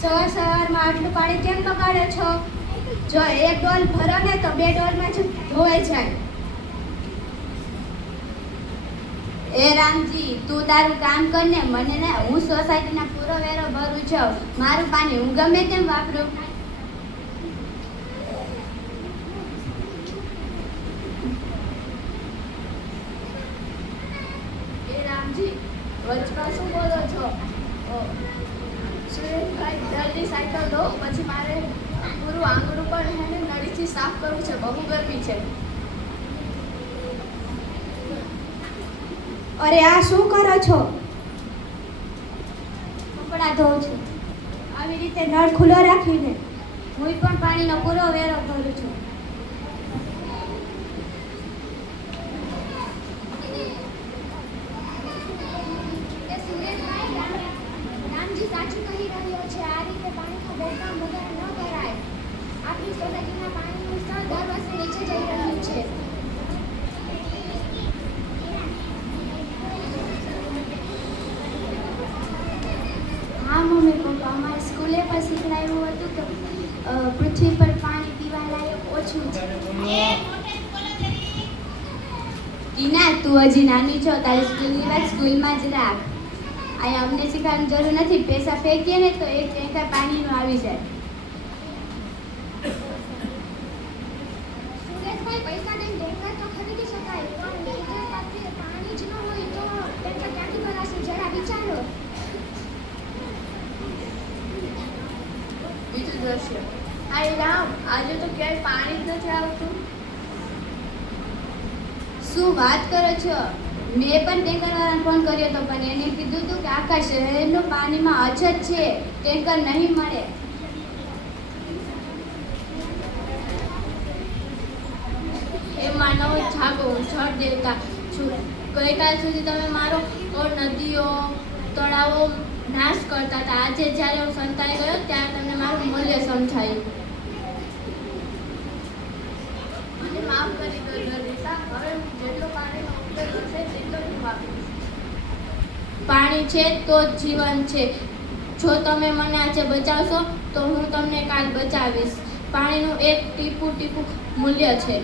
સવારમાં આટલું પાણી કેમ બગાડો છો? જો એક ડોલ ભરો ને તો 2 ડોલમાં જ ધોવાઈ જાય. એ રામજી, તું તારું કામ કર ને. મને ને હું સોસાયટીના પૂરો વેરો ભરું છું. મારું પાણી હું ગમે તેમ વાપરું. એ રામજી, વચમાં શું બોલો છો? સુરેશભાઈ, જલ્દી સાયકલ દો, પછી મારે પૂરું આંગણું પણ એને નળીથી સાફ કરવું છે. બહુ ગરમી છે. અરે આ શું કરો છો? કપડાં ધોઉં છું. આવી રીતે નળ ખુલ્લો રાખીને હું પણ પાણીનો પૂરો વેરો ભરું છું. રામજી સાચું કહી રહ્યો છે. આ રીતે પાણીનો બેકામ બગાડ ન કરાય. આપણી સોસાયટીના પાણીનું સ્તર દર વર્ષે નીચે જઈ રહ્યું છે. હા મમ્મી પપ્પા, અમારી સ્કૂલે પણ શીખવાડ્યું હતું કે પૃથ્વી પર પાણી પીવા લાયક ઓછું છે. ટીના, તું હજી નાની છો. તારી સ્કૂલની વાત સ્કૂલમાં જ રાખ. અહીંયા અમને શીખવાની જરૂર નથી. પૈસા ફેંકીએ ને તો એક ટેંકર પાણીનું આવી જાય. સુરેશભાઈ, પૈસા દઈને ટેન્કર તો ખરીદી શકાય, પણ ટેન્કર પાસે પાણી જ ન હોય તો ટેન્કર ક્યાંથી ભરાશે? જરા વિચારો. બીજું દ્રશ્ય. હાય રામ, આજે તો ક્યાંય પાણી જ નથી આવતું. શું વાત કરો છો? મેં પણ ટેન્કરવાળાને ફોન કર્યો હતો, પણ એને કીધું હતું કે આખા શહેરનું પાણીમાં અછત છે, ટેન્કર નહીં મળે. એ માનવ જાગો, હું જળ દેવતા છું. ગઈકાલ સુધી તમે મારો નદીઓ, તળાવો નાશ કરતા હતા. આજે જ્યારે હું સંતાઈ ગયો ત્યારે તમને મારું મૂલ્ય સમજાયું. મને માફ કરી દો દરિતા. હવે હું જેટલો પાણીનો ઉપયોગ હશે તેટલો જ વાપરીશ. પાણી છે તો જ જીવન છે. જો તમે મને આજે બચાવશો તો હું તમને કાલ બચાવીશ. પાણીનું એક ટીપું મૂલ્ય છે.